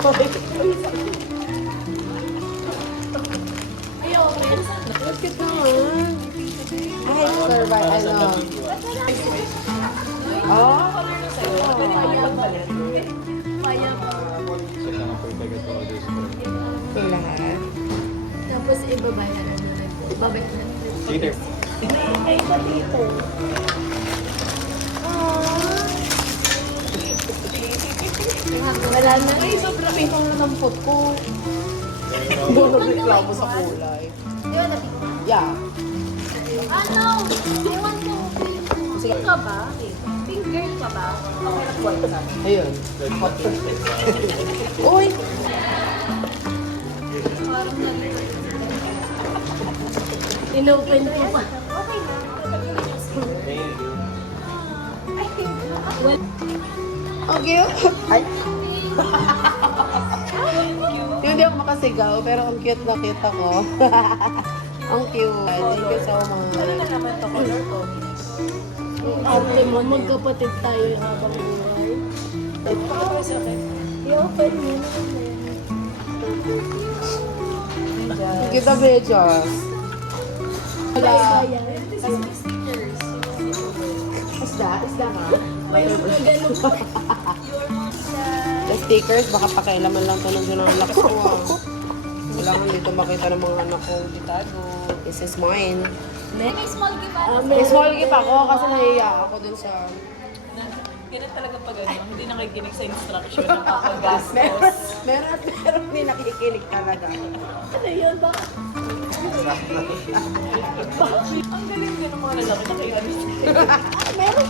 Bakit naman? Ay, survive, ano? Oh? Ito lahat. Tapos ibabayaran na rin po. Babalik na rin. Later. Ay, iba dito. Wala na. Ay, sobrang itong nampot ko. Doon nagreklamo sa kulay. Di ba natin? Yeah. Ano? Ewan ko. Pink ka ba? Pink girl ka ba? Okay na po. Ayun. Uy! Parang inopen ko pa. Okay. Ay! Hindi ako makasigaw, pero ang cute na cute ako. Ang cute. Thank you so much. Ate mo, magkapatid tayo habang buhay. I-open mo naman. Kita Bechos. Wala. Isda ka? The stickers, baka pakialaman lang ito ng anak ko. Kailangan dito makita ng mga anak ko. Ditado. This is mine. May small gift ako. May small gift ako kasi nahiya ako dun sa... Ganun talaga pag ano, hindi nakikinig sa instruction ng kakagastos. Meron hindi nakikinig talaga. Ano yun ba? Ang galing din ng mga lalaki na kayo ano. Meron.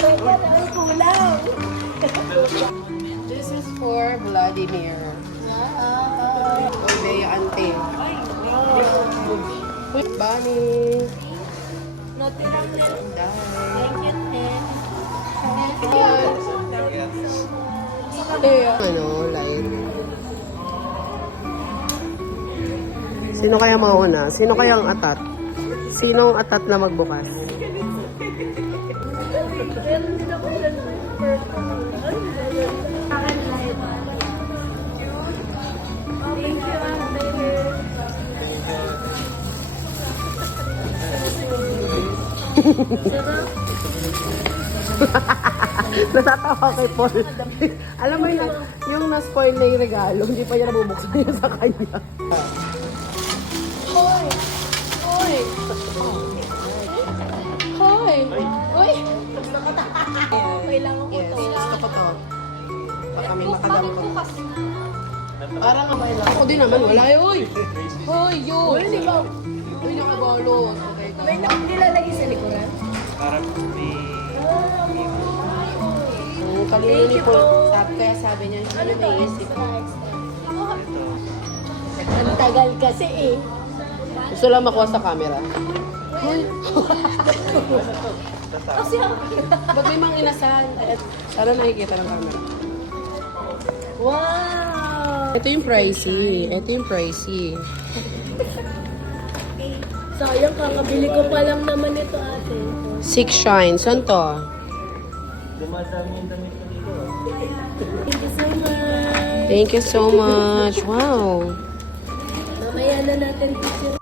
Meron kulang. This is for Vladimir. Or may auntie. Uy, Bunny. Notirang nil. Dahil. Thank you, Nen. Ano, light. Sino kaya mauna? Sino kaya ang atat? Sinong atat na magbukas? Meron din ako dyan sa purple. Akin light. Thank you, Sarap. Natatawa kay Paul. Alam mo yung na-spoil na yung regalo, hindi pa niya nabubuksan yun sa kanya. Hoy! Hoy! Hoy! Hoy! Kailangan ko Yes, to. gusto ko to. Baka may makadampot. Bukas na. Parang kamay lang. Ako din naman, wala yun. Uy! Hoy, yun! Uy, di ba? Uy, nakabalot. Okay. May nilalagay sa likuran? Parang may... Kanina ni Paul, kaya sabi niya, ano na iisip ko? Ang tagal kasi eh. Gusto lang makuha sa camera. Kasi ang... Ba't may mga inasal? Sana nakikita ng camera. Wow! Ito yung pricey. Ito yung pricey. Sayang, kakabili ko pa lang naman ito ate. Six Shine. Saan to? Dumadami yung damit ko dito. Thank you so much. Thank you so much. Wow. Mamaya na natin picture.